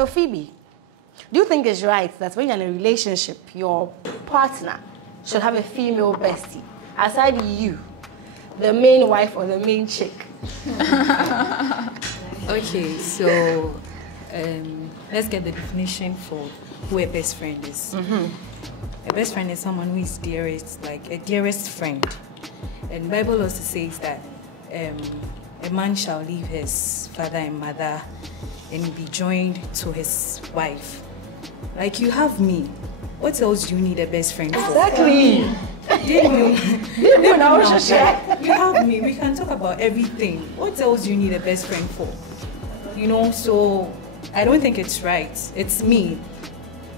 Pastor Phoebe, do you think it's right that when you're in a relationship, your partner should have a female bestie, aside you, the main wife or the main chick? Okay, so let's get the definition for who a best friend is. A best friend is someone who is dearest, like a dearest friend. And the Bible also says that a man shall leave his father and mother and be joined to his wife. Like, you have me. What else do you need a best friend for? Exactly. You have me. We can talk about everything. What else do you need a best friend for? You know, so I don't think it's right. It's me.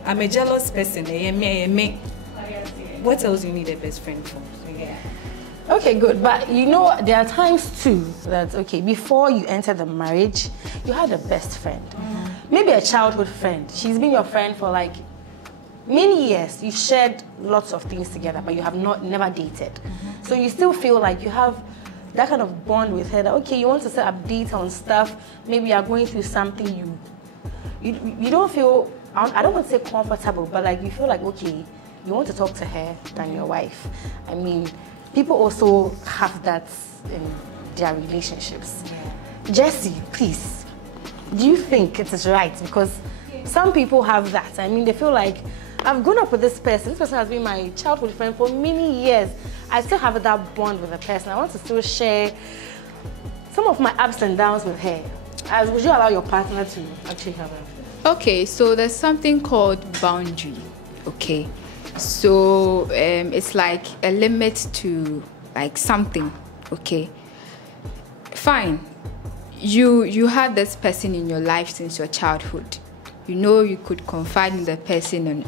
I'm a jealous person. Me. What else do you need a best friend for? So, yeah. Okay, good. But you know, there are times too that, okay, before you enter the marriage, you had a best friend. Maybe a childhood friend. She's been your friend for like many years. You've shared lots of things together, but you have never dated. So you still feel like you have that kind of bond with her that, okay, you want to set updates on stuff. Maybe you are going through something you don't feel, I don't want to say comfortable, but like you feel like, okay, you want to talk to her than your wife. I mean, people also have that in their relationships. Jessie, please, do you think it is right? Because some people have that. I mean, they feel like, I've grown up with this person. This person has been my childhood friend for many years. I still have that bond with the person. I want to still share some of my ups and downs with her. Would you allow your partner to actually have it? Okay, so there's something called boundary. Okay, so it's like a limit to like something. Okay, fine. You had this person in your life since your childhood. You know you could confide in the person. And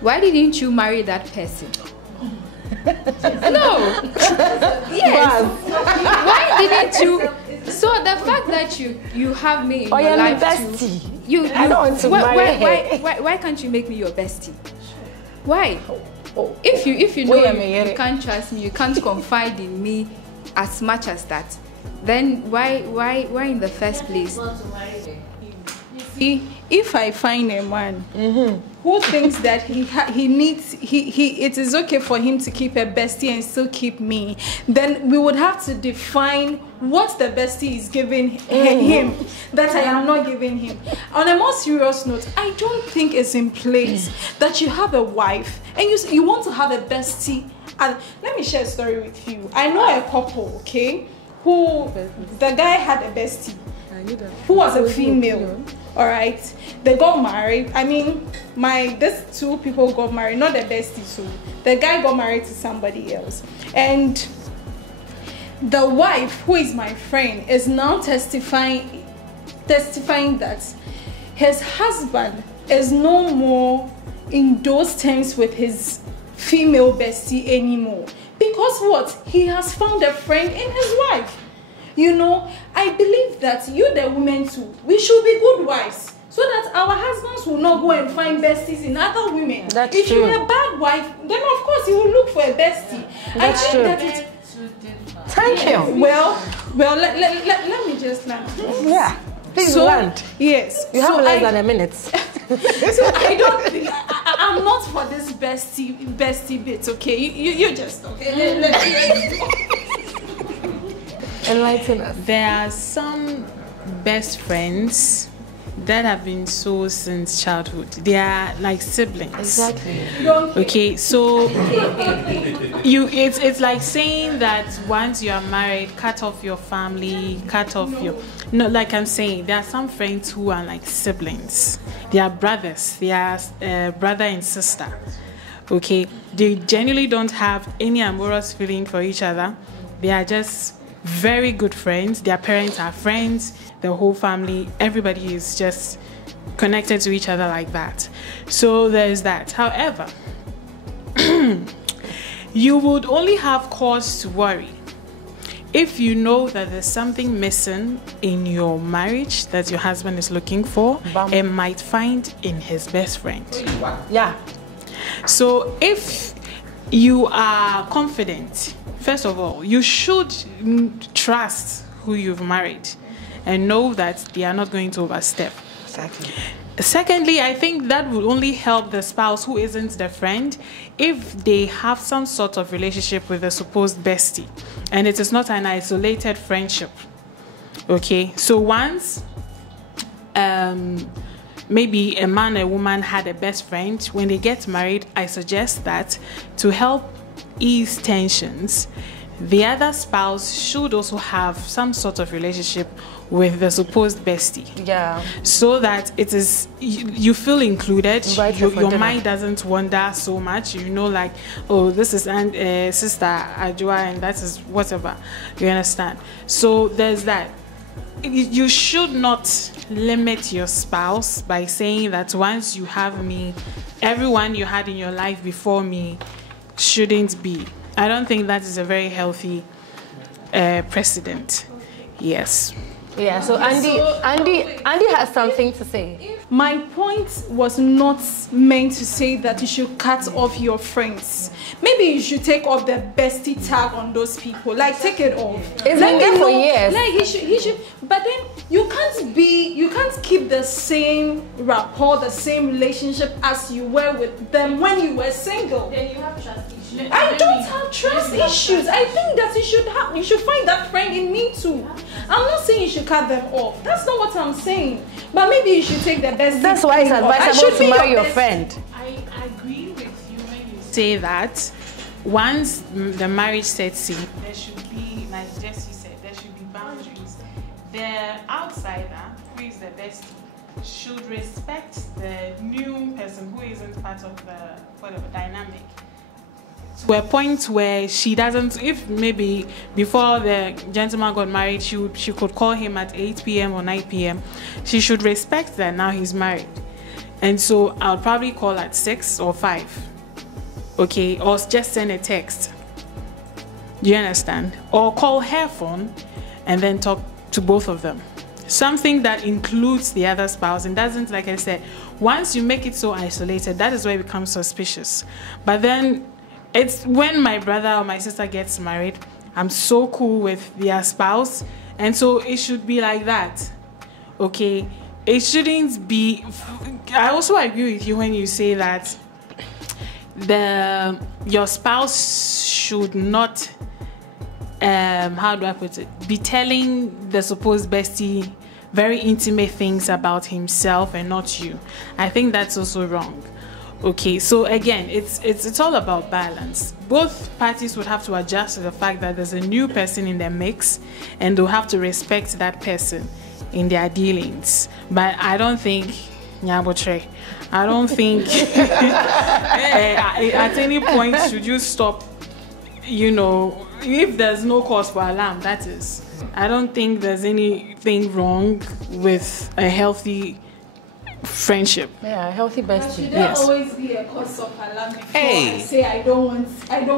why didn't you marry that person? No. Yes. Why didn't you? So the fact that you have me in your life bestie. I don't want to marry her. Why can't you make me your bestie? Why? If you know you can't trust me, you can't confide in me as much as that, then why in the first place? If I find a man who thinks that it is okay for him to keep a bestie and still keep me, then we would have to define what the bestie is giving him that I am not giving him. On a more serious note, I don't think it's in place that you have a wife and you want to have a bestie. And let me share a story with you. I know a couple, okay, who the guy had a bestie who was a female. All right, they got married. I mean, these two people got married, not the bestie. So the guy got married to somebody else, and the wife, who is my friend, is now testifying that his husband is no more in those terms with his female bestie anymore, because what, he has found a friend in his wife. You know, I believe that you, the women too, we should be good wives, so that our husbands will not go and find besties in other women. That's if true. you're a bad wife, then of course you will look for a bestie. That's true. Thank you. Well, let me just land. Yeah. Please land. Yes. You have less than a minute. So I don't think I'm not for this bestie bit, okay? You just okay. Enlighten us. There are some best friends that have been so since childhood. They are like siblings. Exactly. Okay, so it's like saying that once you are married, cut off your family, cut off your... No, like I'm saying, there are some friends who are like siblings. They are brothers. They are brother and sister. Okay, they genuinely don't have any amorous feeling for each other. They are just very good friends. Their parents are friends. The whole family, everybody is just connected to each other like that. So there's that. However, you would only have cause to worry if you know that there's something missing in your marriage that your husband is looking for and might find in his best friend. Yeah. So if you are confident, first of all, you should trust who you've married and know that they are not going to overstep. Exactly. Secondly, I think that would only help the spouse who isn't the friend if they have some sort of relationship with the supposed bestie, and it is not an isolated friendship. Okay, so once maybe a man and a woman had a best friend, when they get married, I suggest that to help ease tensions, the other spouse should also have some sort of relationship with the supposed bestie. Yeah. So that it is you feel included. Your mind doesn't wander so much. You know, like, oh, this is sister Ajua, and that is whatever. You understand? So there's that. You should not limit your spouse by saying that once you have me, everyone you had in your life before me shouldn't be. I don't think that is a very healthy precedent. Yes. Yeah, so Andy has something to say. My point was not meant to say that you should cut off your friends. Maybe you should take off the bestie tag on those people. Like, take it off. It's been there for years. Like, he should. But then you can't keep the same rapport, the same relationship as you were with them when you were single. Then you have trust issues. I don't have trust issues. I think that you should find that friend in me too. I'm not saying you should cut them off. That's not what I'm saying. But maybe you should take the best. That's why it's advisable to marry your friend. I agree with you when you say that once the marriage sets in, there should be, like Jessie said, there should be boundaries. The outsider, who is the bestie, should respect the new person who isn't part of the whatever dynamic. To a point where she doesn't, if maybe before the gentleman got married, she could call him at 8 p.m. or 9 p.m. She should respect that now he's married. And so I'll probably call at 6 or 5. Okay, or just send a text. Do you understand? Or call her phone and then talk to both of them. Something that includes the other spouse and doesn't, like I said, once you make it so isolated, that is where it becomes suspicious. But then it's when my brother or my sister gets married, I'm so cool with their spouse, and so it should be like that. Okay, it shouldn't be. I also agree with you when you say that your spouse should not, how do I put it, be telling the supposed bestie very intimate things about himself and not you. I think that's also wrong. Okay, so again, it's all about balance. Both parties would have to adjust to the fact that there's a new person in their mix, and they'll have to respect that person in their dealings. But I don't think, at any point should you stop, if there's no cause for alarm, that is. I don't think there's anything wrong with a healthy friendship. Yeah, a healthy bestie. Should there always be a cause of alarm before I say I don't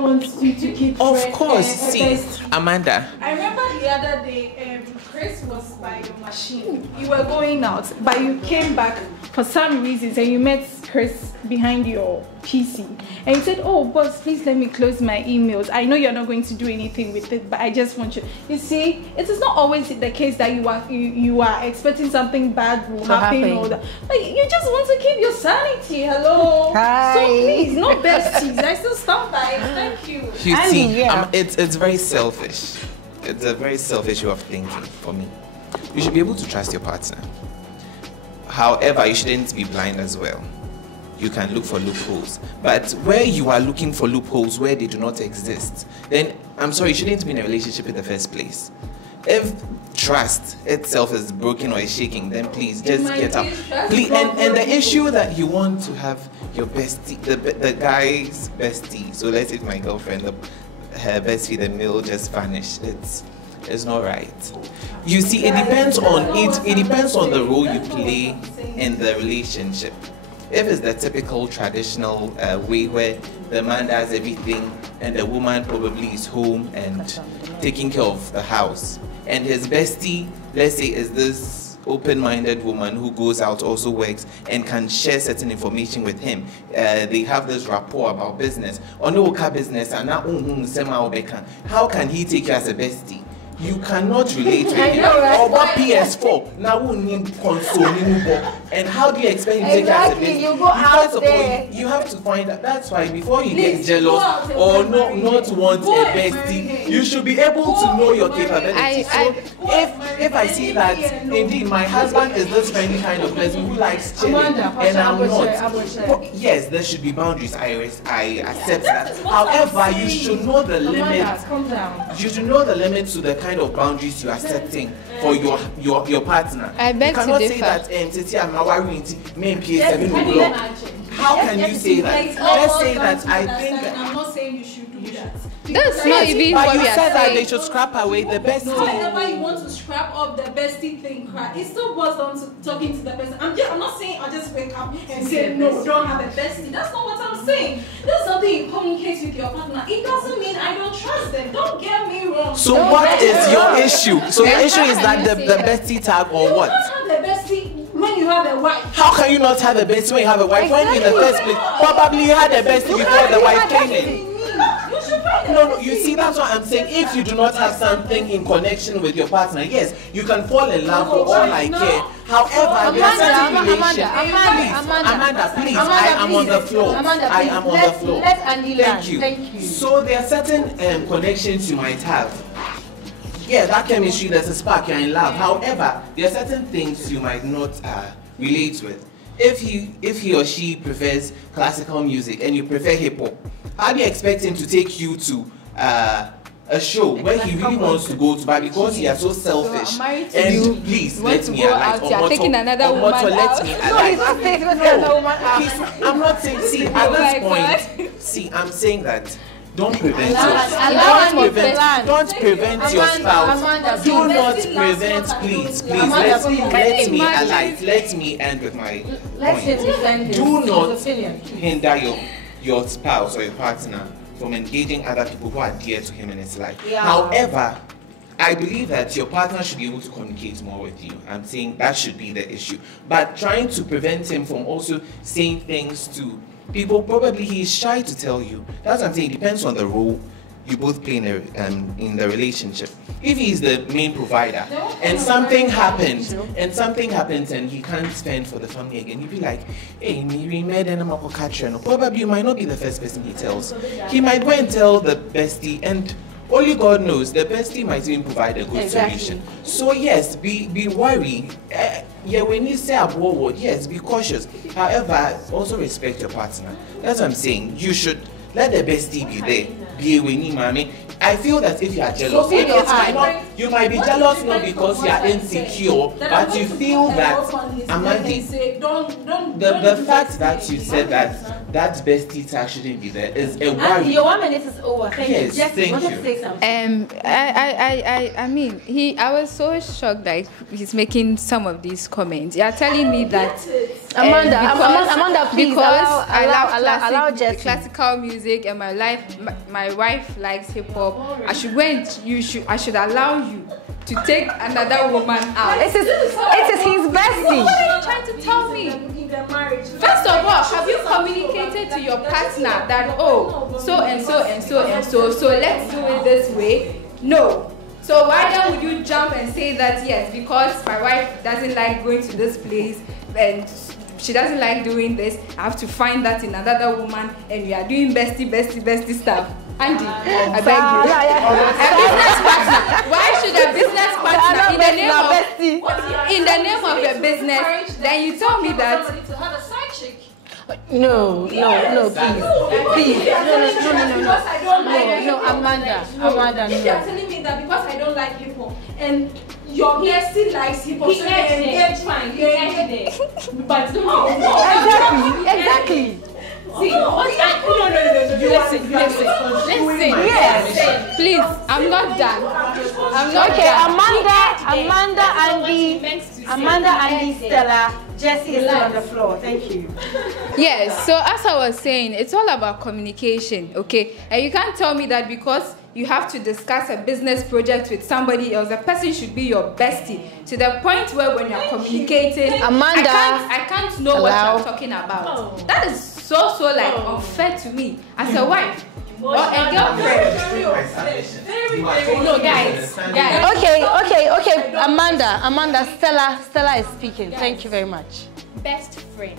want you to keep of course, see, Amanda. I remember the other day, Chris was by your machine. You were going out, but you came back for some reasons and you met Chris behind your PC. And you said, oh, boss, please let me close my emails. I know you're not going to do anything with it, but I just want you. You see, it is not always the case that you are expecting something bad will happen. Or that. Like, you just want to keep your sanity. Hello. Hi. So please, no besties. I still stand by it. Thank you. You see, it's very selfish. It's a very selfish way of thinking for me. You should be able to trust your partner. However, you shouldn't be blind as well. You can look for loopholes. But where you are looking for loopholes where they do not exist, then I'm sorry, you shouldn't be in a relationship in the first place. If trust itself is broken or is shaking, then please just get up. Please, and the issue that you want to have your bestie, the guy's bestie, so let's say my girlfriend, her bestie, the male just vanished. It's not right. You see, it depends on the role you play in the relationship. If it's the typical traditional way where the man does everything and the woman probably is home and taking care of the house, and his bestie, let's say, is this open-minded woman who goes out, also works, and can share certain information with him. They have this rapport about business. How can he take you as a bestie? you cannot relate with him. Or what PS4? Now we need console, and how do you expect him to take care of it? You go out there. You have to find out. That's why before you get jealous or not want a bestie, you should be able to know your capabilities. So if I see that indeed my husband is this friendly kind of person who likes chilling and I'm not, yes, there should be boundaries. I accept that. However, you should know the limits. You should know the limits to the kind of boundaries you are setting for your partner. I beg you cannot to say differ. that how can you say that? Let's say that I think that I'm not saying you should do that. That's not even but what you we are said that they saying. should scrap away the best thing. Whatever you want to scrap up the bestie thing, it still boils down to talking to the person. I'm not saying I'll just wake up and say no, don't have a bestie. That's not what I'm saying. That's something you communicate with your partner. It doesn't mean I don't trust them. Don't get me wrong. So what is your issue? So your issue is that the bestie tag or what? You don't have the bestie when you have a wife. How can you not have a bestie when you have a wife? When in the first place, probably you had a bestie before the wife came in. No, you see, that's what I'm saying. If you do not have something in connection with your partner, yes, you can fall in love for all I care. However, there are certain relations. Amanda, please, I am on the floor. I am on the floor. Thank you. So there are certain connections you might have. Yeah, that chemistry, there's a spark, you're in love. However, there are certain things you might not relate with. If he or she prefers classical music and you prefer hip hop, how do you expect him to take you to a show where he really wants to go to, but because you are so selfish, and please let me alight. You're taking another woman out. Let me alight. No, he's not taking another woman out. I'm not saying. See, at this point, see, I'm saying that. Don't prevent don't prevent your spouse. Do not prevent, please. Let me alight. Let me end with my point. Do not hinder your spouse or your partner from engaging other people who are dear to him in his life. However, I believe that your partner should be able to communicate more with you. I'm saying that should be the issue. But trying to prevent him from also saying things to people, probably he's shy to tell you. That's what I'm saying. It depends on the role you both play in the relationship. If he's the main provider and something happens and he can't spend for the family again, he'd be like, hey, probably you might not be the first person he tells. He might go and tell the bestie, and only God knows, the bestie might even provide a good solution. So yes, be worried. When you say above word, yes, be cautious. However, also respect your partner. That's what I'm saying. You should let the bestie be there. Be with me, mommy. I feel that if you are jealous, you might be jealous not because you are insecure, but you feel that the fact that you said that bestie tag shouldn't be there is a worry. Your 1 minute is over. Thank you. Yes, thank you. I mean, I was so shocked that he's making some of these comments. You're telling me that Amanda, please because allow the classical music and my wife likes hip hop. I should allow you to take another woman out. It is his bestie. What are you trying to tell me? First of all, have you communicated to your partner that so and so let's do it this way? No. So why then would you jump and say that yes, because my wife doesn't like going to this place and she doesn't like doing this, I have to find that in another woman and we are doing bestie stuff. Andy, I beg you. A business partner. Why should a business partner in the name of a business? Then you tell me that. No, please. No, Amanda, If you're telling me that because I don't like hip hop and your bestie likes hip hop, so they're fine. But exactly. See, no. Listen. Yes. Please, I'm not done. Amanda, Andy, Stella, Jessie is on the floor. Thank you. Yes, so as I was saying, it's all about communication, okay? And you can't tell me that because you have to discuss a business project with somebody else, the person should be your bestie. To the point where when you're communicating, Amanda, I can't know what you're talking about. That is so like unfair to me as a wife. Or a girlfriend. No, guys. Okay. Amanda, Stella is speaking. Thank you very much. Best friend.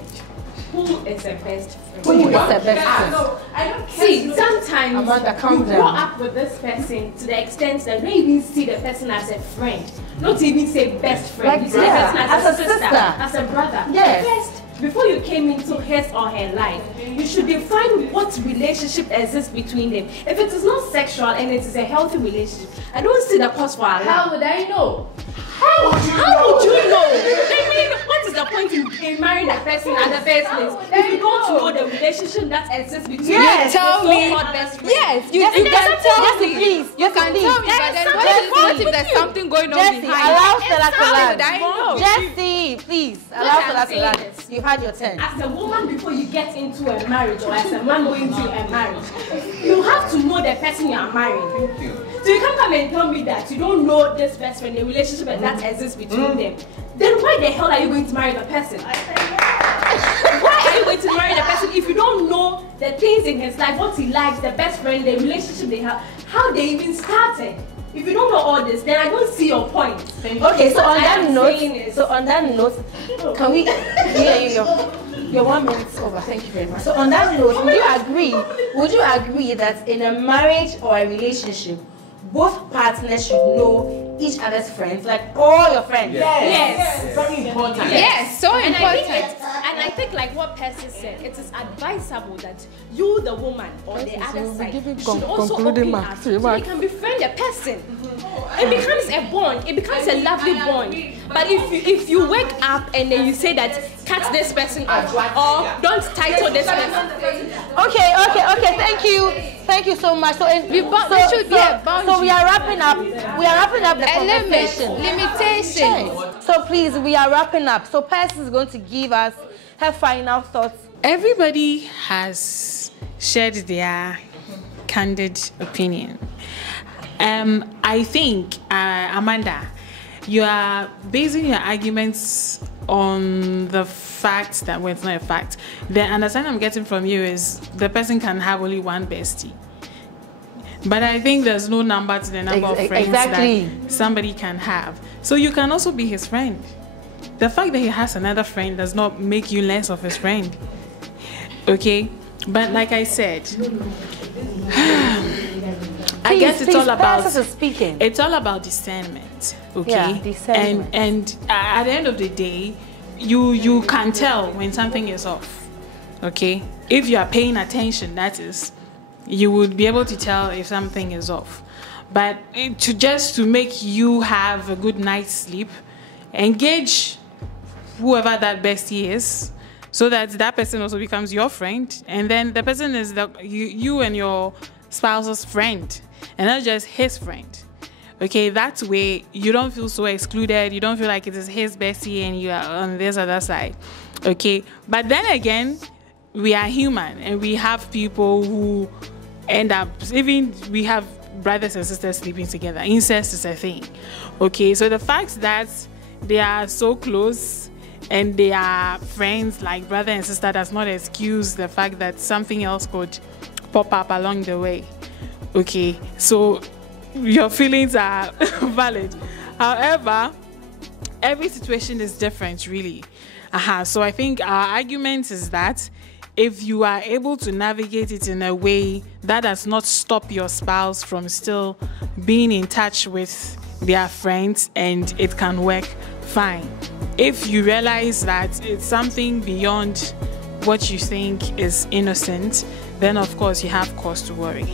Who is a best friend? Who is the best friend? No, I don't care. See, sometimes Amanda, calm you down. grow up with this person to the extent that you don't even see the person as a friend. Not even say best friend. Like, you see the person as a sister, as a brother. Yes. First, before you came into his or her life, you should define what relationship exists between them. If it is not sexual and it is a healthy relationship, I don't see the cause for alarm. How would I know? How would you know? I mean, what is the point in marrying a person in the first place if you don't know the relationship that exists between Yes, your tell me. so-called best friend? Yes, you Jesse, can tell me. please. You can tell me, but then what if there's something going on Jesse, behind? allow Stella to How land. would I know? Jesse, please allow I'm Stella to saying land. is- You had your turn. As a woman, before you get into a marriage, or as a man going into a marriage, you have to know the person you are marrying. So you can't come and tell me that you don't know this best friend, the relationship that exists between them. Then why the hell are you going to marry the person? Why are you going to marry the person if you don't know the things in his life, what he likes, the best friend, the relationship they have, how they even started? If you don't know all this, then I don't see your point. Okay, so on What I that am note, saying is- can we? You're 1 minute over. Thank you very much. So on that note, would you agree that in a marriage or a relationship, both partners should know each other's friends, like all your friends? Yes. Very important. Yes, so And I important. think like what Percy said, it is advisable that you, the woman, or the other side, should also open up so you can befriend a person. It becomes a bond. It becomes a lovely bond. But if you wake up and then you say that cut this person off or don't title this person. Okay. Thank you so much. So there should be a boundary. So we are wrapping up. The conversation. Limitation. So please, we are wrapping up. So Percy is going to give us her final thoughts. Everybody has shared their candid opinion. I think, Amanda, you are basing your arguments on the fact that, well, it's not a fact. The understanding I'm getting from you is the person can have only one bestie. But I think there's no number to the number of friends that somebody can have. So you can also be his friend. The fact that he has another friend does not make you less of his friend. Okay? But like I said, I guess it's all about discernment. Okay? Yeah, discernment. And at the end of the day, you can tell when something is off. Okay? If you are paying attention, that is, you would be able to tell if something is off. But to make you have a good night's sleep, engage whoever that bestie is, so that person also becomes your friend, and then the person is you and your spouse's friend, and not just his friend. Okay, that way you don't feel so excluded. You don't feel like it is his bestie and you are on this other side. Okay, but then again, we are human and we have people who end up, even we have brothers and sisters sleeping together. Incest is a thing. Okay, so the fact that they are so close and they are friends like brother and sister does not excuse the fact that something else could pop up along the way. Okay, so your feelings are valid. However, every situation is different, really. So I think our argument is that if you are able to navigate it in a way that does not stop your spouse from still being in touch with their friends and it can work, fine. If you realize that it's something beyond what you think is innocent, then of course you have cause to worry.